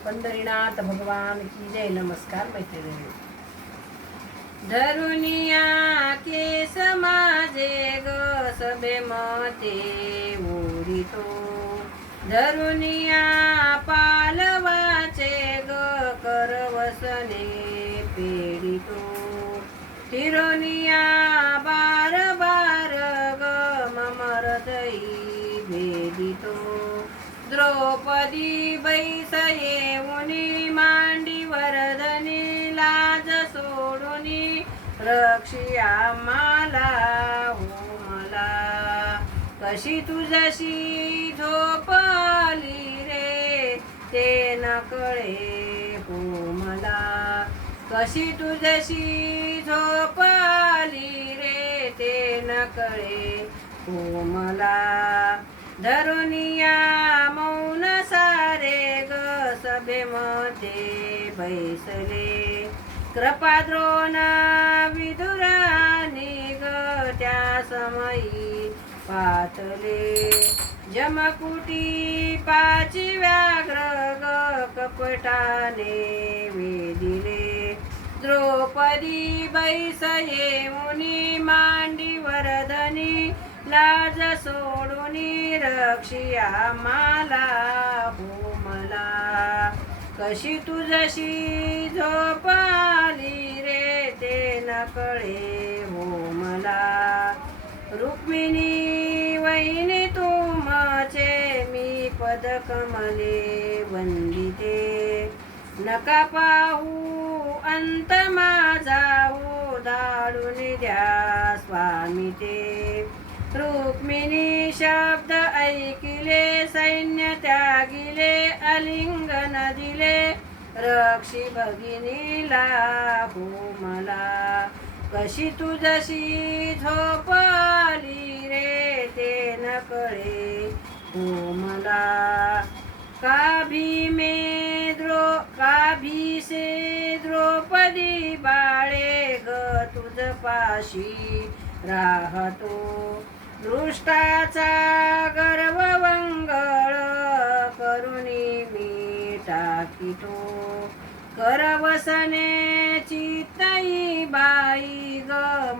पंढरीनाथ भगवान की जय. नमस्कार मैत्रिणी. धरुनिया केस माझे ग सबे मते ओढितो, धरुनिया पालवाचे ग करवसने पेडितो, फिरोनिया बार बार ग मम हृदयी भेदितो, द्रौपदी बैस येऊनी मांडीवर धनी लाज सोडूनी रक्षिया मला हो मला, कशी तुझशी झोप आली रे ते न कळे हो मला, कशी तुझशी झोप आली रे ते न कळे हो मला, धरुनिया मौन सारे ग सभेमध्ये बैसले, कृपाद्रोण विदुरानी ग त्या समयी पातले, जमकुटी पाची व्याघ्र ग कपटाने वेदिले, द्रौपदी बैस येऊनी मांडीवर धनी लाज सोडूनी रक्षिया मला हो मला, कशी तुझशी झोप आली रे ते न कळे हो मला, रुक्मिणी वहिनी तुमचे मी पद कमले वंदिते, नका पाहू अंत माझा हो धाडून द्या स्वामी ते, रुक्मिणी शब्द ऐकिले सैन्य त्यागिले आलिंगन दिले रक्षी भगिनीला हो मला, कशी तुझशी झोप आली रे ते न कळे हो मला, काभी से द्रौपदी बाळे ग तुझ पाशी राहतो, दृष्टाचा गर्व वंगळ करुणी मी टाकितो, करवसने चित्तई बाई ग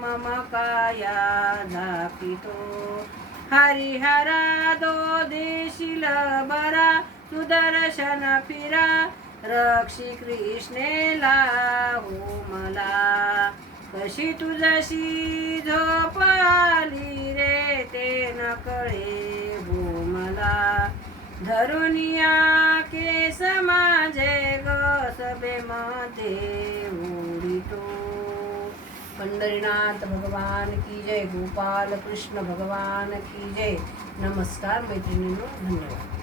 मम काया झाकितो, हरिहरा दो देशील बरा सुदर्शन फिरा रक्षी कृष्णेला हो मला, कशी तुझशी झोप आली रे ते न कळे हो मला, धरुनिया केस माझे ग सभेमध्ये ओढितो. पंढरीनाथ भगवान की जय. गोपाल कृष्ण भगवान की जय. नमस्कार मैत्रिणींनो. धन्यवाद.